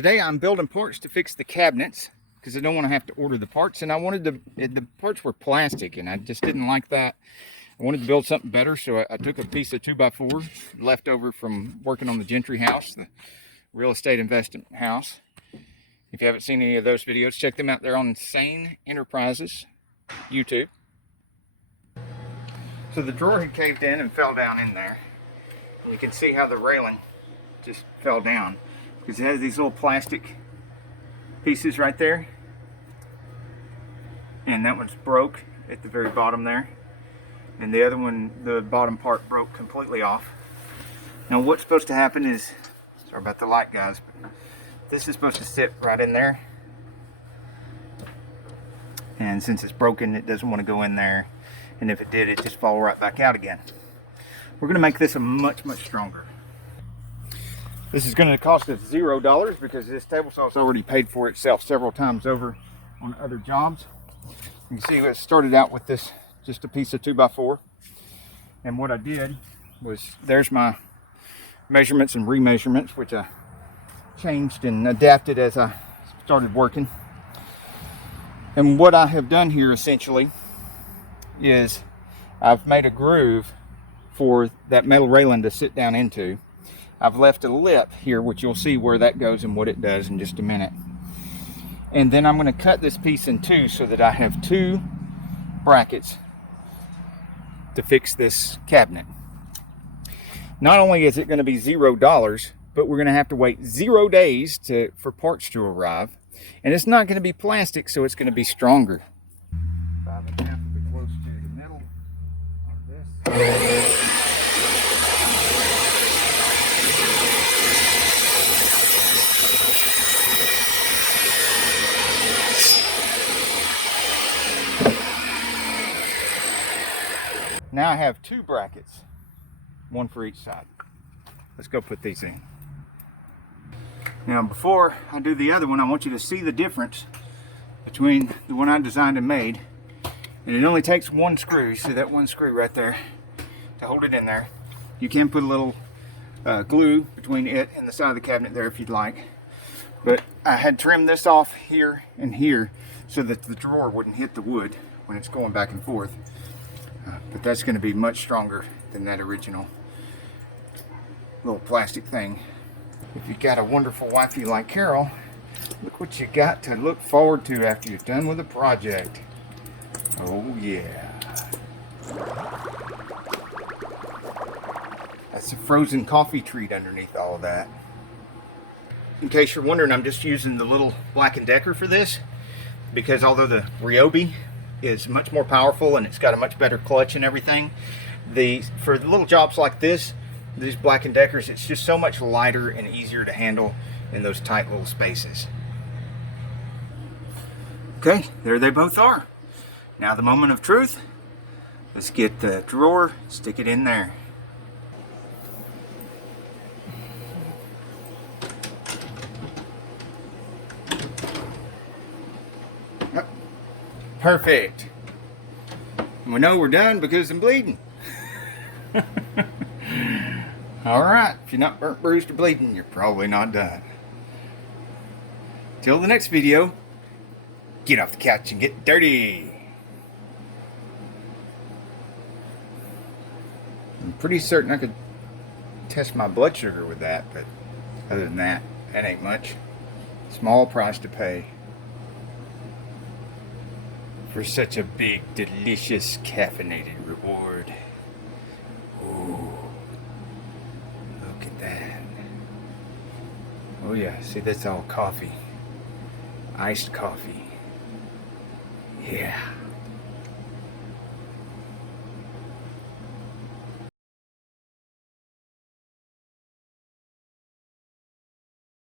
Today I'm building parts to fix the cabinets because I don't want to have to order the parts, and I wanted the parts were plastic and I just didn't like that. I wanted to build something better, so I took a piece of 2x4 left over from working on the Gentry house, the real estate investment house. If you haven't seen any of those videos, check them out. They're on Insane Enterprises YouTube. So the drawer had caved in and fell down in there. You can see how the railing just fell down because it has these little plastic pieces right there, and that one's broke at the very bottom there, and the other one, the bottom part, broke completely off. Now what's supposed to happen is, sorry about the light guys, but this is supposed to sit right in there, and since it's broken it doesn't want to go in there, and if it did, it just fall right back out again. We're going to make this a much stronger. This is going to cost us $0 because this table saw's already paid for itself several times over on other jobs. You can see it started out with this, just a piece of 2x4. And what I did was, there's my measurements and remeasurements, which I changed and adapted as I started working. And what I have done here essentially is I've made a groove for that metal railing to sit down into. I've left a lip here, which you'll see where that goes and what it does in just a minute. And then I'm going to cut this piece in two so that I have two brackets to fix this cabinet. Not only is it going to be $0, but we're going to have to wait 0 days for parts to arrive. And it's not going to be plastic, so it's going to be stronger. 5.5 will be close to the middle of this. Now I have two brackets, one for each side. Let's go put these in. Now before I do the other one, I want you to see the difference between the one I designed and made. And it only takes one screw. See that one screw right there to hold it in there. You can put a little glue between it and the side of the cabinet there if you'd like. But I had trimmed this off here and here so that the drawer wouldn't hit the wood when it's going back and forth. But that's going to be much stronger than that original little plastic thing. If you got a wonderful wifey like Carol, look what you got to look forward to after you're done with a project. Oh yeah. That's a frozen coffee treat underneath all of that. In case you're wondering, I'm just using the little Black & Decker for this, because although the Ryobi is much more powerful and it's got a much better clutch and everything, for the little jobs like this, these Black & Deckers, it's just so much lighter and easier to handle in those tight little spaces. Okay, there they both are. Now the moment of truth. Let's get the drawer, stick it in there. Perfect. And we know we're done because I'm bleeding. Alright, if you're not burnt, bruised, or bleeding, you're probably not done. Till the next video, get off the couch and get dirty. I'm pretty certain I could test my blood sugar with that, but other than that, that ain't much. Small price to pay for such a big, delicious, caffeinated reward. Ooh, look at that. Oh yeah, see, that's all coffee. Iced coffee. Yeah.